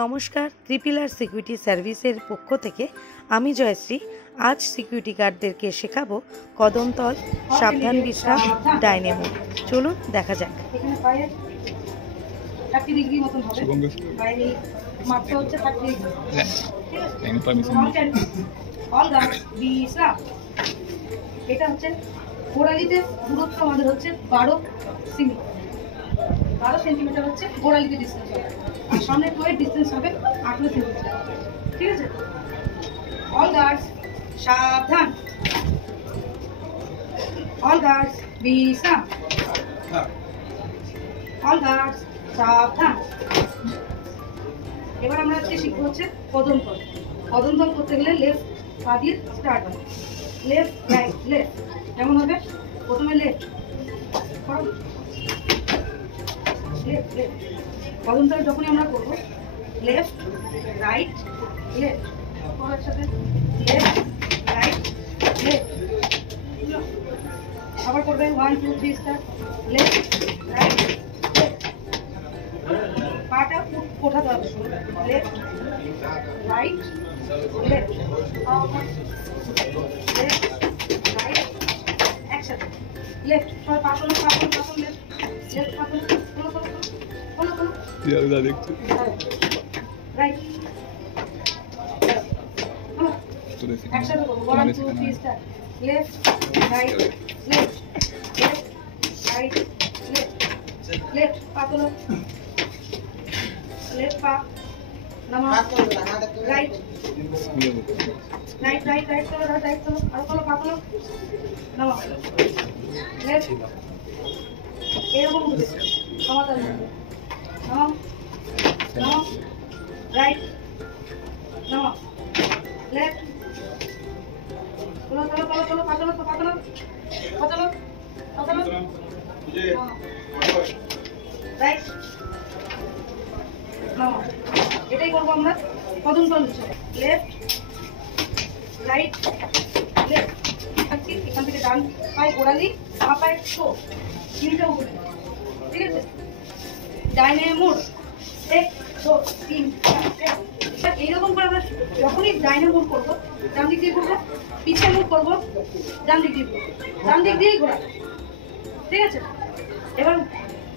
নমস্কার, ত্রিপিলার সিকিউরিটি সার্ভিসের পক্ষ থেকে আমি জয়শ্রী। আজ সিকিউরিটি গার্ডদেরকে শেখাবো কদমতল, সাবধান বিশ্রাম, ডাইনেমো। চলুন দেখা যাক। এখানে পায়ে 30 ডিগ্রি মতন হবে, বাইরে মাপটা হচ্ছে 30 ডিগ্রি। অল গার্ড বিশ্রাম। এটা হচ্ছে গোড়ালিতে দূরত্ব আমাদের হচ্ছে 12 সেন্টিমিটার হচ্ছে গোড়ালিতে ডিস্টেন্স হবে, আর সামনে টোয়ের ডিস্টেন্স হবে 18 সেন্টিমিটার। ঠিক আছে? অল গার্ডস সাবধান। অল গার্ডস বিশ্রাম। অল গার্ডস সাবধান। এবার আমরা আজকে শিখবো হচ্ছে কদমতল। কদমতল করতে গেলে লেফট পা দিয়ে স্টার্ট হবে। Left right left. কেমন হবে? প্রথমে লেফট লেফট লেফট। কদমতল যখনই আমরা করবো লেফট রাইট লেফট, করার সাথে লেফট রাইট লেফট। আবার করবে 1 2 3 স্টার্ট। Left right left. পাটা কোথাতে হবে? Left right left left right একসাথে। লেফট সবাই পাতল পাতল পাতল লেফট লেফট পাতল কোনো কোনো কোনো কোনো ইয়াদা দেখতে রাইট একসাথে করবো। 1 2 3 start. Left right left left right left left পাতল লেফট পা নামা রাইট রাইট রাইট রাইট চলো রাইট চলো আর চলো পা চলো নামা লেফট এরকম হবে সমাধান নামা নামা রাইট নামা লেফট চলো চলো চলো চলো পা চলো পা চলো পা চলো পা চলো রাইট নামা। এটাই করবো আমরা কদমতল হিসেবে। Left right left. এখান থেকে ডান পায়ে গোড়ালি, বাঁ পায়ে শো, তিনটা উপরে। ঠিক আছে? ডাইনে মোড় 1 2 3 4। এইরকম করে আমরা যখনই ডাইনে মুভ করবো, ডান দিক দিয়ে ঘুরবো, পিছিয়ে মুভ করবো, ডান দিক দিয়ে ঘুরবো, ডান দিক দিয়েই ঘোরা। ঠিক আছে? এবার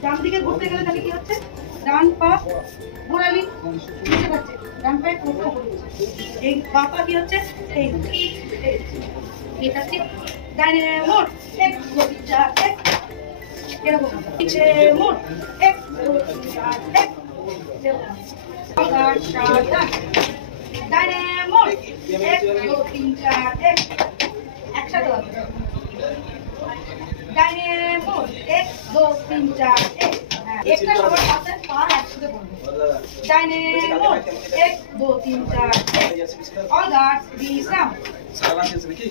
ডান দিকে ঘুরতে গেলে তাহলে কি হচ্ছে? ডান পা গোড়ালি নিচে যাচ্ছে, ডান পায়ে কোমর উপরে উঠছে। এই বাঁ পা কি হচ্ছে? এই এটা ঠিক। ডাইনে মোড় 1 2 3 4 1 এরকম। পিছে মোড় 1 2 3 4 1 এরকম। সাবধান। ডাইনে মোড় 1 2 3 4 1 একসাথে হবে। ডাইনে মোড় 1 2 3 4 1। একটা সবার সাথে পা একসাথে করবে। ডাইনে মোড় 1 2 3 4 1। অল গার্ডস বিশ্রাম।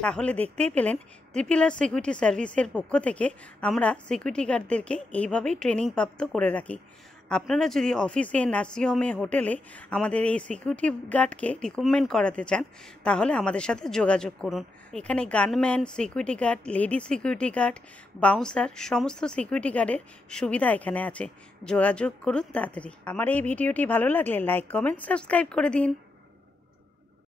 তাহলে দেখতেই পেলেন, ত্রিপিলার সিকিউরিটি সার্ভিসের পক্ষ থেকে আমরা সিকিউরিটি গার্ডদেরকে এইভাবেই ট্রেনিং প্রাপ্ত করে রাখি। আপনারা যদি অফিসে, নার্সিংহোমে, হোটেলে আমাদের এই সিকিউরিটি গার্ডকে রিকমেন্ড করাতে চান, তাহলে আমাদের সাথে যোগাযোগ করুন। এখানে gunman, security guard, lady security guard, bouncer, সমস্ত সিকিউরিটি গার্ডের সুবিধা এখানে আছে। যোগাযোগ করুন তাড়াতাড়ি। আমার এই ভিডিওটি ভালো লাগলে লাইক, কমেন্ট, সাবস্ক্রাইব করে দিন।